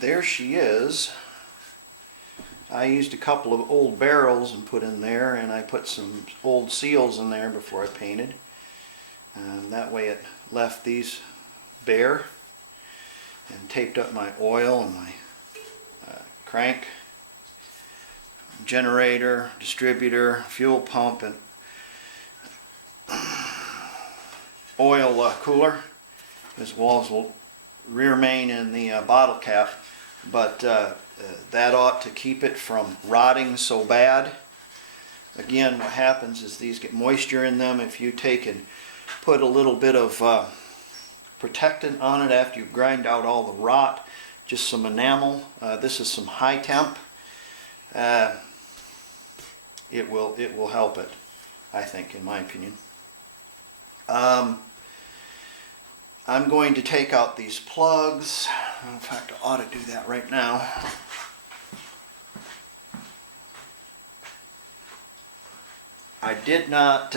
there she is. I used a couple of old barrels and put in there, and I put some old seals in there before I painted. And that way it left these bare, and taped up my oil and my crank, generator, distributor, fuel pump, and oil cooler, as well as the rear main and the bottle cap. But that ought to keep it from rotting so bad. Again, what happens is these get moisture in them. If you take and put a little bit of protectant on it after you grind out all the rot, just some enamel, this is some high temp, it will help it, I think, in my opinion. I'm going to take out these plugs. In fact, I ought to do that right now. I did not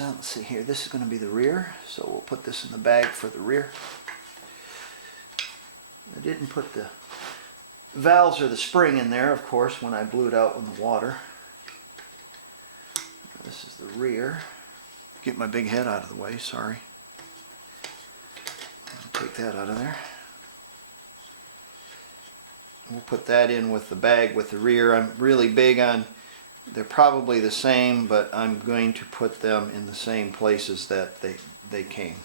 let's see here, this is going to be the rear, so we'll put this in the bag for the rear. I didn't put the valves or the spring in there, of course, when I blew it out in the water. This is the rear. Get my big head out of the way, sorry. Take that out of there. We'll put that in with the bag with the rear. I'm really big on, they're probably the same, but I'm going to put them in the same places that they came.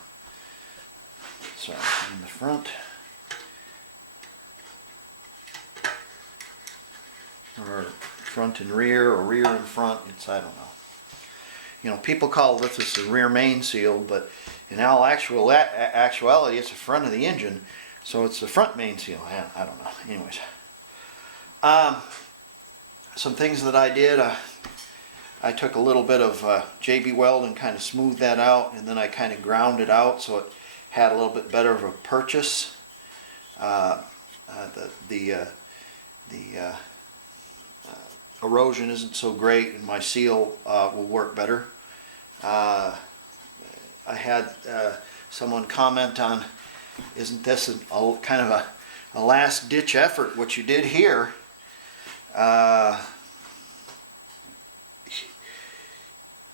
So in the front, or front and rear, or rear and front, it's, I don't know. You know, people call this the rear main seal, but in all actuality, it's the front of the engine, so it's the front main seal. I don't know. Anyways, some things that I did, I took a little bit of JB Weld and kind of smoothed that out, and then I kind of ground it out so it had a little bit better of a purchase. The erosion isn't so great, and my seal will work better. I had someone comment on, isn't this kind of a last ditch effort what you did here?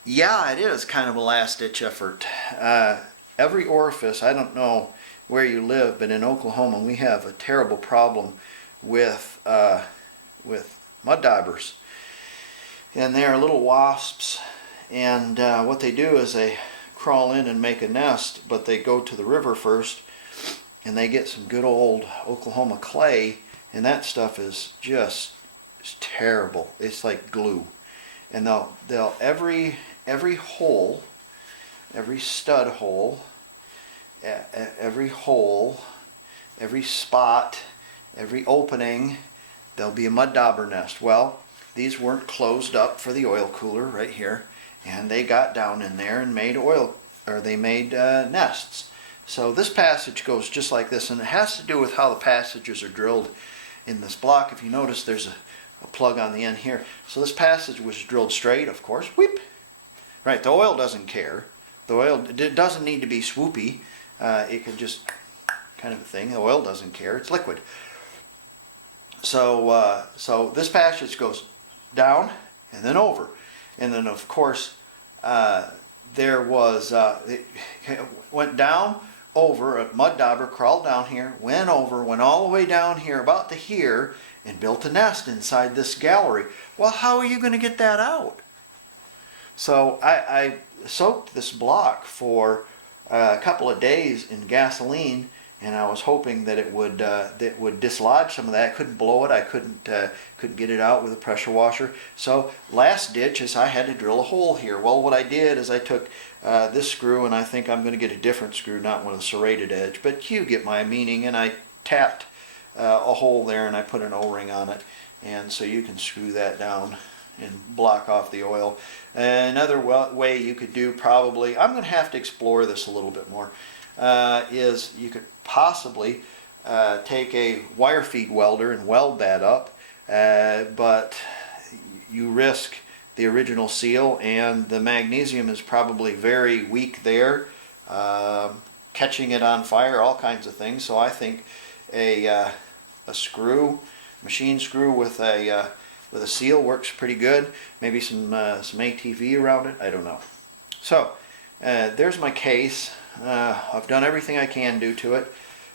Yeah, it is kind of a last ditch effort. Every orifice, I don't know where you live, but in Oklahoma we have a terrible problem with mud daubers, and they are little wasps, and what they do is they crawl in and make a nest, but they go to the river first and they get some good old Oklahoma clay, and that stuff is just terrible. It's like glue, and they'll every hole, every stud hole, every hole, every spot, every opening, there'll be a mud dauber nest. Well, these weren't closed up for the oil cooler right here, and they got down in there and made nests. So this passage goes just like this, and it has to do with how the passages are drilled in this block. If you notice, there's a plug on the end here. So this passage was drilled straight, of course. Whip. Right, the oil doesn't care. The oil, it doesn't need to be swoopy. It can just kind of a thing. The oil doesn't care. It's liquid. So this passage goes down and then over, and then of course there was it went down, over, a mud dauber crawled down here, went over, went all the way down here about to here, and built a nest inside this gallery. Well, how are you going to get that out? So I soaked this block for a couple of days in gasoline, and I was hoping that it would dislodge some of that. I couldn't blow it. I couldn't get it out with a pressure washer. So last ditch is I had to drill a hole here. Well, what I did is I took this screw, and I think I'm going to get a different screw, not one with a serrated edge, but you get my meaning, and I tapped a hole there, and I put an O-ring on it, and so you can screw that down and block off the oil. Another way you could do, probably, I'm going to have to explore this a little bit more, is you could possibly take a wire feed welder and weld that up, but you risk the original seal, and the magnesium is probably very weak there, catching it on fire, all kinds of things. So I think a screw, machine screw with a seal works pretty good. Maybe some ATV around it. I don't know. So there's my case. I've done everything I can do to it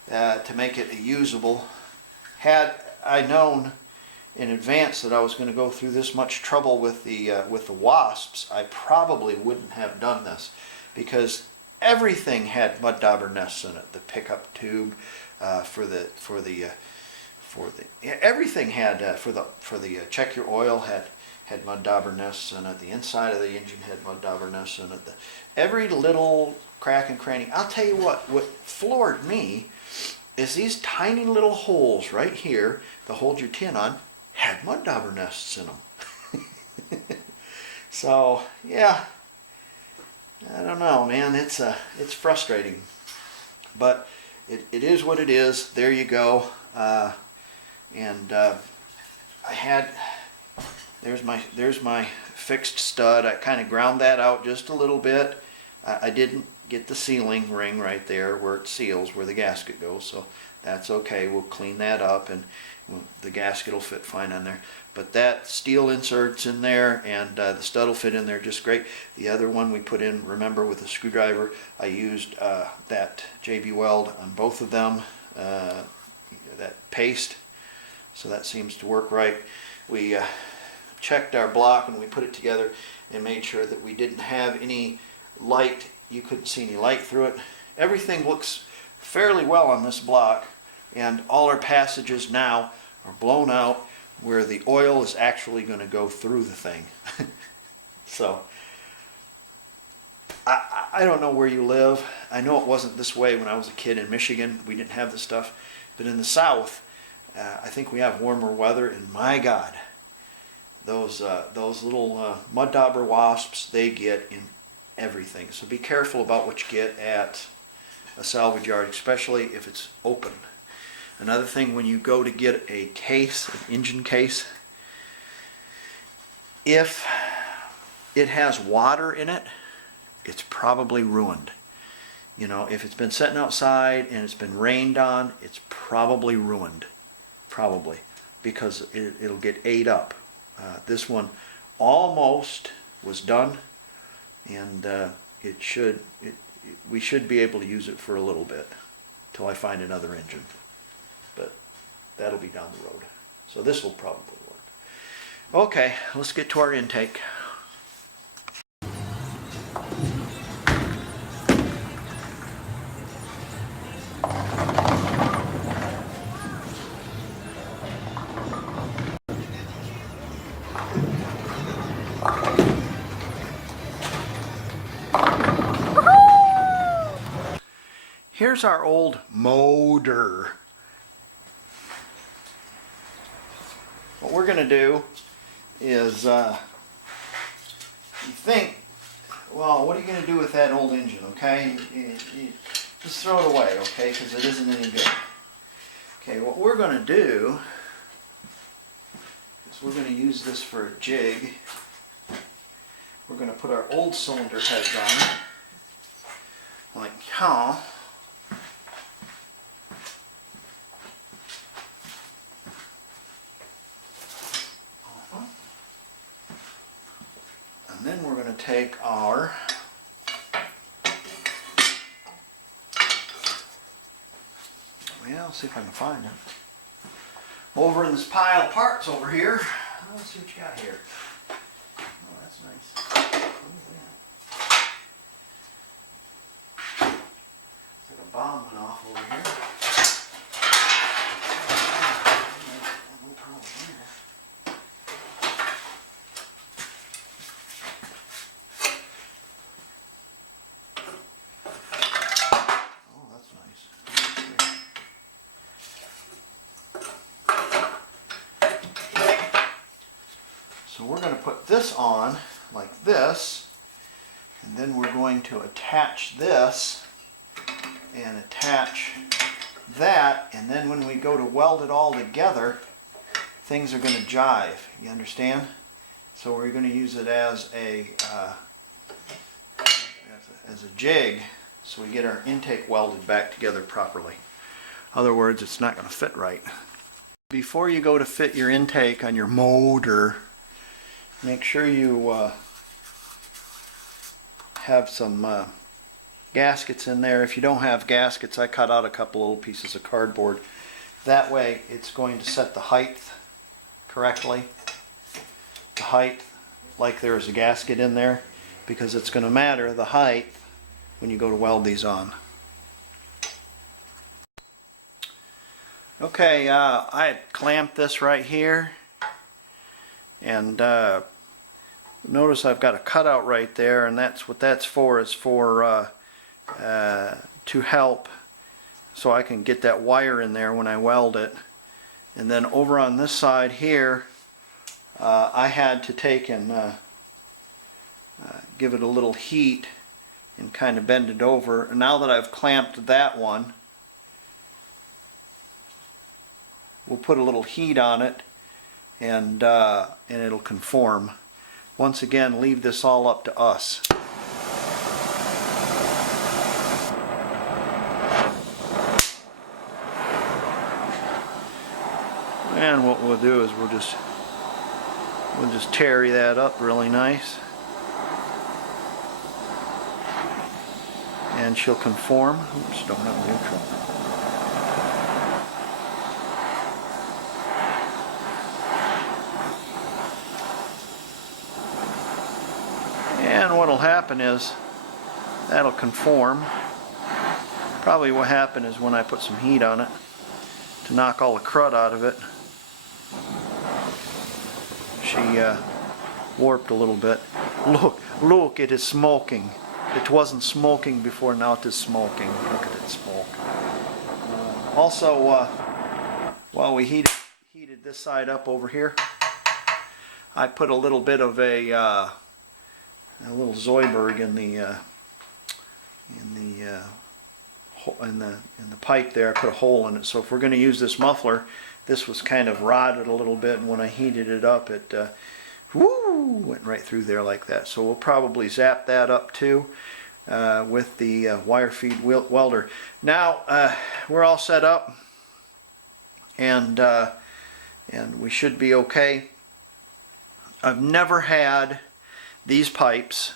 to make it usable. Had I known in advance that I was going to go through this much trouble with the wasps, I probably wouldn't have done this, because everything had mud dauber nests in it. The pickup tube everything had for the check your oil had mud dauber nests in it. The inside of the engine had mud dauber nests in it. Every little crack and cranny. I'll tell you what floored me is these tiny little holes right here to hold your tin on had mud dauber nests in them. So yeah, I don't know, man. It's frustrating, but it is what it is. There you go. There's my fixed stud. I kind of ground that out just a little bit. I didn't get the sealing ring right there where it seals, where the gasket goes, so that's okay. We'll clean that up, and the gasket will fit fine on there. But that steel insert's in there, and the stud will fit in there just great. The other one we put in, remember, with a screwdriver, I used that JB Weld on both of them, that paste, so that seems to work right. We checked our block when we put it together and made sure that we didn't have any light. You couldn't see any light through it. Everything looks fairly well on this block, and all our passages now are blown out where the oil is actually going to go through the thing. So I don't know where you live. I know it wasn't this way when I was a kid in Michigan. We didn't have this stuff. But in the South, I think we have warmer weather, and my God, those little mud dauber wasps, they get in everything. So be careful about what you get at a salvage yard, especially if it's open. Another thing, when you go to get a case, an engine case, if it has water in it, it's probably ruined. You know, if it's been sitting outside and it's been rained on, it's probably ruined. Probably. Because it'll get ate up. This one almost was done, and we should be able to use it for a little bit till I find another engine. But that'll be down the road. So this will probably work. Okay, let's get to our intake. Here's our old motor. What we're going to do is, you think, well, what are you going to do with that old engine, okay? You just throw it away, okay, because it isn't any good. Okay, what we're going to do is we're going to use this for a jig. We're going to put our old cylinder heads on, like how. And then we're going to take our see if I can find it. Over in this pile of parts over here. Let's see what you got here. Oh, that's nice. Looks like a bomb went off over here. No problem there. So we're going to put this on like this, and then we're going to attach this and attach that, and then when we go to weld it all together, things are going to jive. You understand? So we're going to use it as a jig, so we get our intake welded back together properly. In other words, it's not going to fit right. Before you go to fit your intake on your motor, make sure you have some gaskets in there. If you don't have gaskets, I cut out a couple little pieces of cardboard. That way it's going to set the height correctly. The height, like there is a gasket in there, because it's going to matter the height when you go to weld these on. Okay, I had clamped this right here, and notice I've got a cutout right there, and that's what that's for, is for to help so I can get that wire in there when I weld it. And then over on this side here, I had to take and give it a little heat and kind of bend it over. And now that I've clamped that one, we'll put a little heat on it, and it'll conform. Once again, leave this all up to us. And what we'll do is we'll just tarry that up really nice, and she'll conform. Oops, don't have neutral. And what'll happen is that'll conform. Probably what happened is when I put some heat on it to knock all the crud out of it, she warped a little bit. Look, it is smoking. It wasn't smoking before, now it is smoking. Look at it smoke. Also, while we heated this side up over here, I put a little bit of a little Zoidberg in the pipe there. I put a hole in it, so if we're going to use this muffler, this was kind of rotted a little bit, and when I heated it up, it went right through there like that. So we'll probably zap that up too with the wire feed welder. Now we're all set up, and we should be okay. I've never had these pipes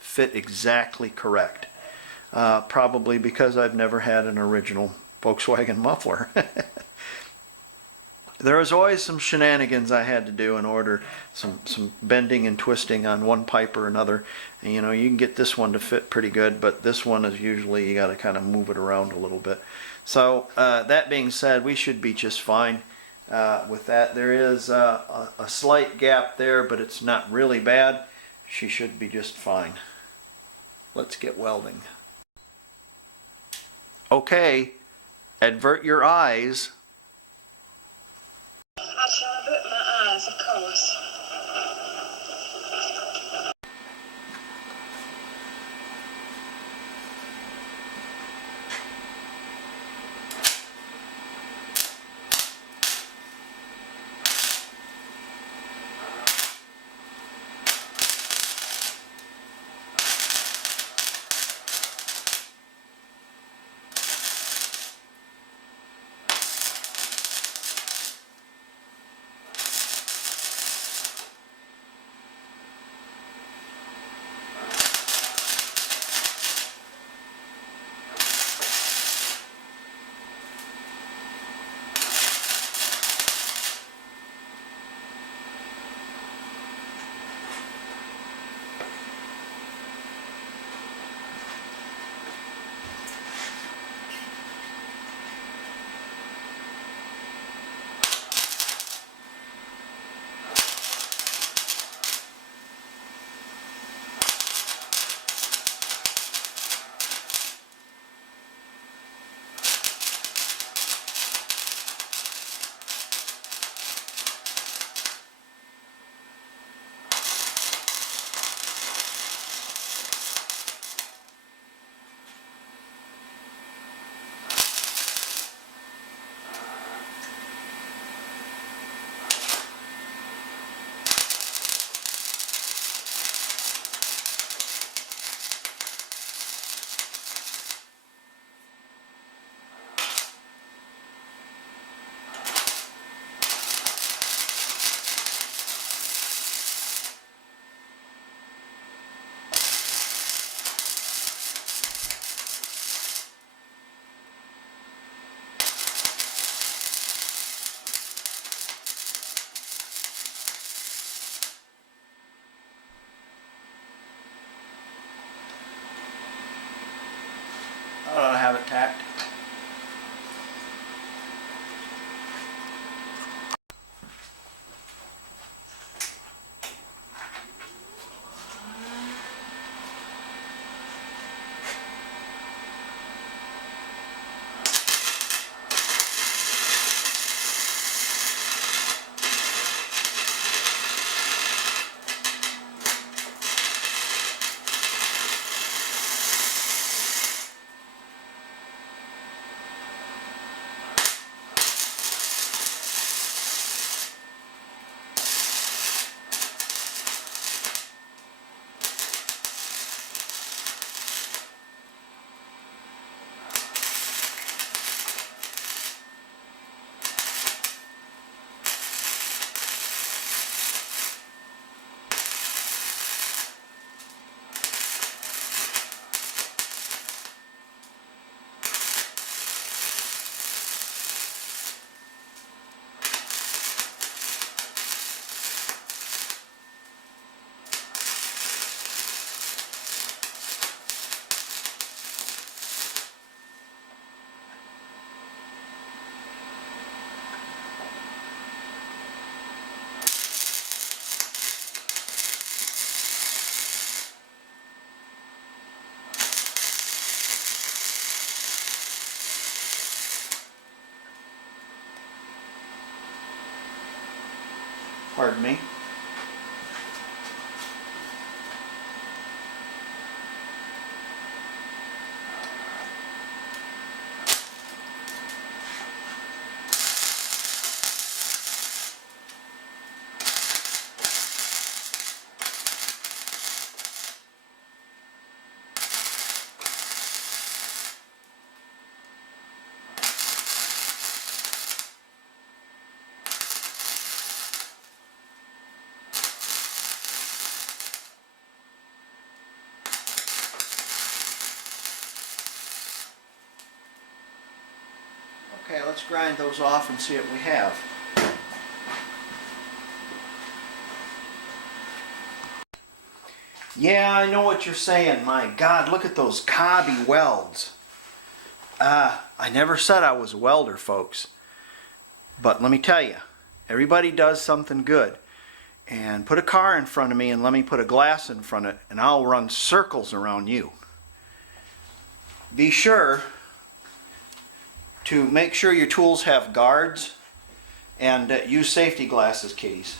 fit exactly correct. Probably because I've never had an original Volkswagen muffler. There was always some shenanigans I had to do in order, some bending and twisting on one pipe or another. And, you know, you can get this one to fit pretty good, but this one is usually you got to kind of move it around a little bit. So that being said, we should be just fine with that. There is a slight gap there, but it's not really bad. She should be just fine. Let's get welding. Okay, advert your eyes. I shall avert my eyes, of course. pardon me. Okay, let's grind those off and see what we have. Yeah, I know what you're saying. My God, look at those cobby welds. I never said I was a welder, folks. But let me tell you, everybody does something good. And put a car in front of me and let me put a glass in front of it, and I'll run circles around you. Be sure to make sure your tools have guards, and use safety glasses, kiddies.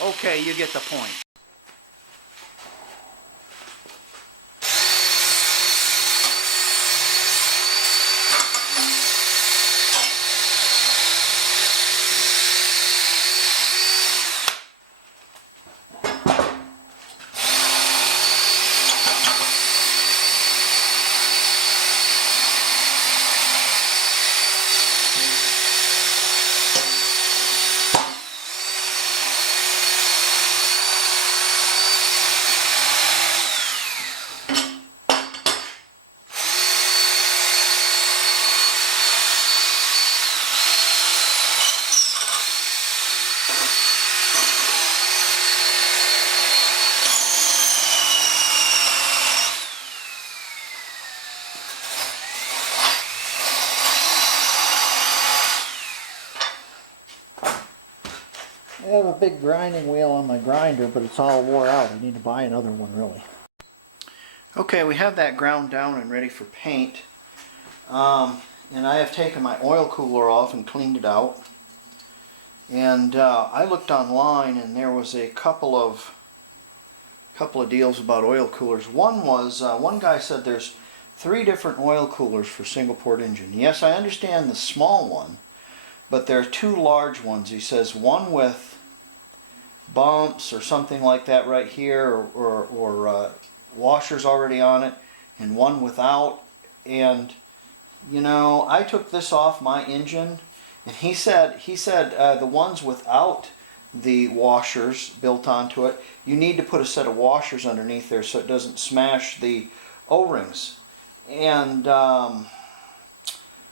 Okay, you get the point. I have a big grinding wheel on my grinder, but it's all wore out. I need to buy another one, really. Okay, we have that ground down and ready for paint. And I have taken my oil cooler off and cleaned it out. And I looked online, and there was a couple of deals about oil coolers. One was, one guy said there's 3 different oil coolers for single port engine. Yes, I understand the small one, but there are 2 large ones. He says one with bumps or something like that right here, or washers already on it, and one without. And you know, I took this off my engine, and he said the ones without the washers built onto it, you need to put a set of washers underneath there so it doesn't smash the O-rings. And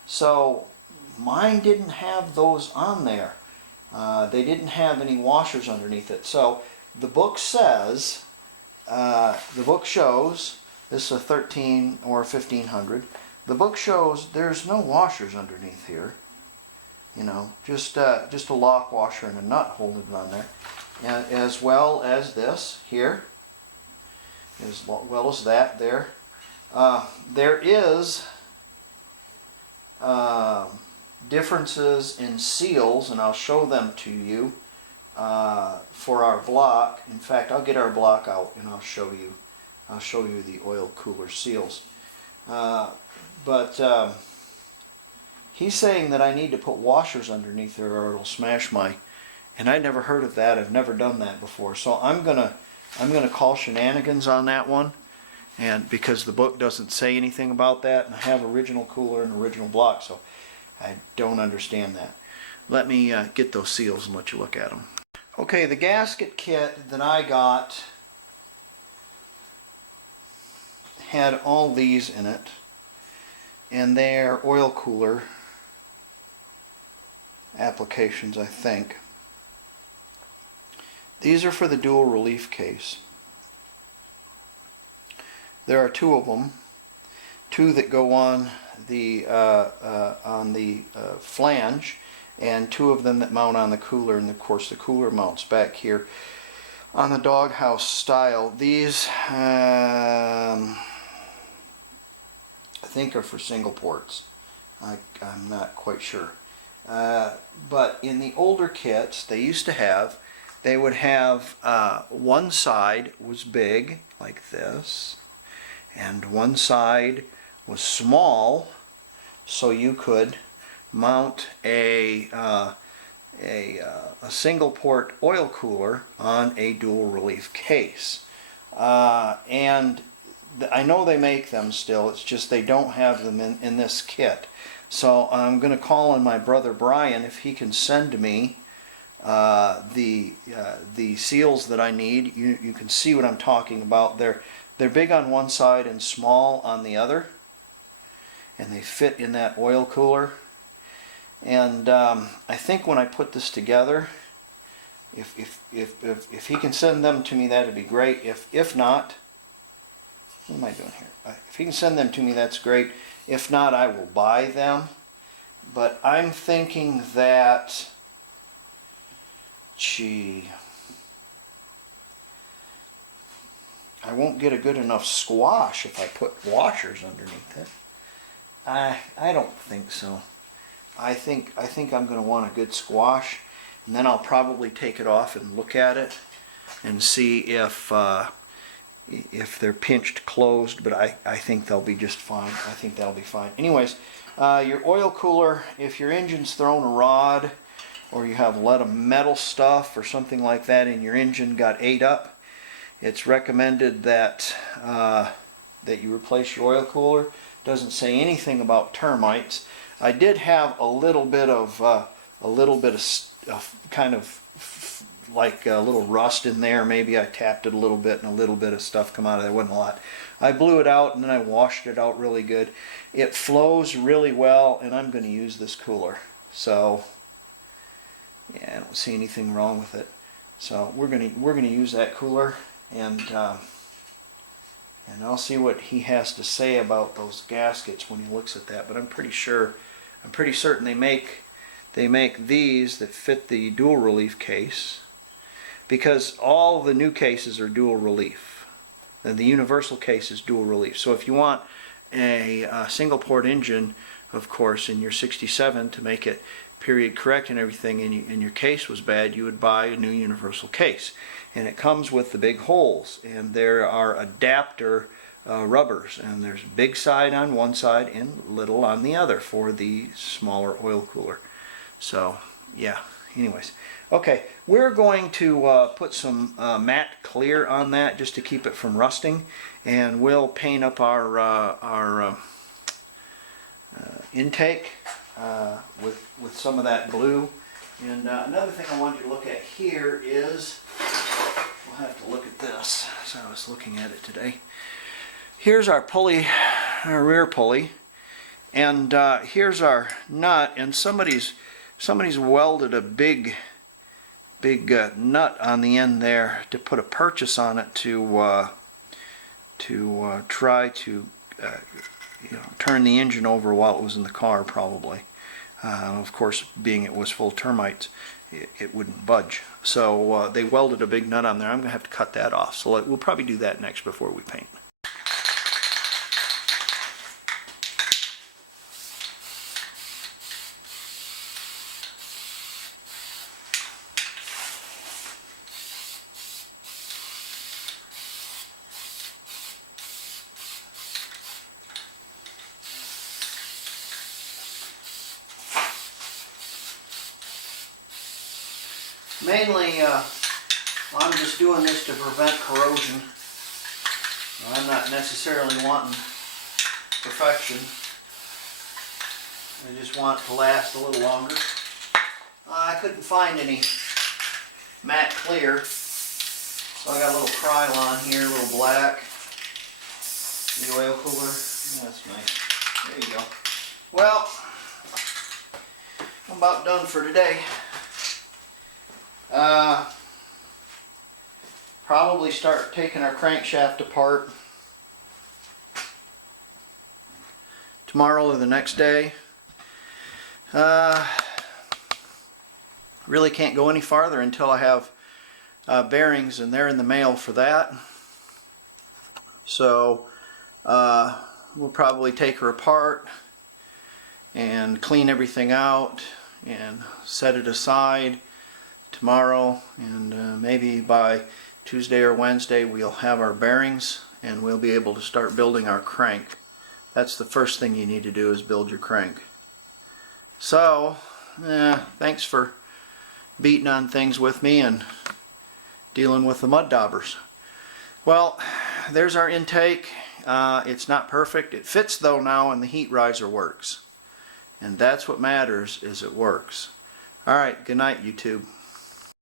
so mine didn't have those on there. They didn't have any washers underneath it. So the book says, the book shows, this is a 13 or 1500. The book shows there's no washers underneath here. You know, just a lock washer and a nut holding it on there. And as well as this here, as well as that there. There is differences in seals, and I'll show them to you for our block. In fact, I'll get our block out and I'll show you the oil cooler seals. But he's saying that I need to put washers underneath there or it'll smash my. And I never heard of that. I've never done that before. So I'm gonna call shenanigans on that one, and because the book doesn't say anything about that, and I have original cooler and original block, so I don't understand that. Let me get those seals and let you look at them. Okay, the gasket kit that I got had all these in it, and they're oil cooler applications, I think. These are for the dual relief case. There are 2 of them, 2 that go on the flange, and 2 of them that mount on the cooler, and of course the cooler mounts back here on the doghouse style. These I think are for single ports. I'm not quite sure. But in the older kits they used to have, they would have one side was big like this, and one side was small, so you could mount a single port oil cooler on a dual relief case. And I know they make them still, it's just they don't have them in this kit. So I'm going to call on my brother Brian if he can send me the seals that I need. You can see what I'm talking about. They're big on one side and small on the other, and they fit in that oil cooler. And I think when I put this together, if he can send them to me, that'd be great. If not, what am I doing here? If he can send them to me, that's great. If not, I will buy them. But I'm thinking that, gee, I won't get a good enough squash if I put washers underneath it. I don't think so. I think I'm going to want a good squash, and then I'll probably take it off and look at it and see if they're pinched closed, but I think they'll be just fine. I think they'll be fine. Anyways, your oil cooler, if your engine's thrown a rod, or you have a lot of metal stuff or something like that and your engine got ate up, it's recommended that that you replace your oil cooler. Doesn't say anything about termites. I did have a little bit of kind of like a little rust in there. Maybe I tapped it a little bit and a little bit of stuff come out of there. It wasn't a lot. I blew it out and then I washed it out really good. It flows really well, and I'm going to use this cooler. So yeah, I don't see anything wrong with it. So we're gonna use that cooler, and I'll see what he has to say about those gaskets when he looks at that. But I'm pretty certain they make these that fit the dual relief case, because all the new cases are dual relief, and the universal case is dual relief. So if you want a single port engine, of course, in your 67 to make it period correct and everything, and your case was bad, you would buy a new universal case, and it comes with the big holes, and there are adapter rubbers, and there's big side on one side and little on the other for the smaller oil cooler. So yeah, anyways, okay, we're going to put some matte clear on that just to keep it from rusting, and we'll paint up our intake with some of that blue. And another thing I wanted you to look at here is, we'll have to look at this. So I was looking at it today. Here's our pulley, our rear pulley, and here's our nut. And somebody's welded a big nut on the end there to put a purchase on it to try to turn the engine over while it was in the car, probably. Of course, being it was full of termites, it wouldn't budge. So they welded a big nut on there. I'm going to have to cut that off. So we'll probably do that next before we paint. Mainly, I'm just doing this to prevent corrosion. I'm not necessarily wanting perfection. I just want it to last a little longer. I couldn't find any matte clear, so I got a little Krylon here, a little black. The oil cooler. That's nice. There you go. Well, I'm about done for today. Probably start taking our crankshaft apart tomorrow or the next day. really can't go any farther until I have bearings, and they're in the mail for that. So we'll probably take her apart and clean everything out and set it aside tomorrow, and maybe by Tuesday or Wednesday we'll have our bearings and we'll be able to start building our crank. That's the first thing you need to do, is build your crank. So thanks for beating on things with me and dealing with the mud daubers. Well, there's our intake. It's not perfect. It fits though now, and the heat riser works. And that's what matters, is it works. Alright, good night, YouTube.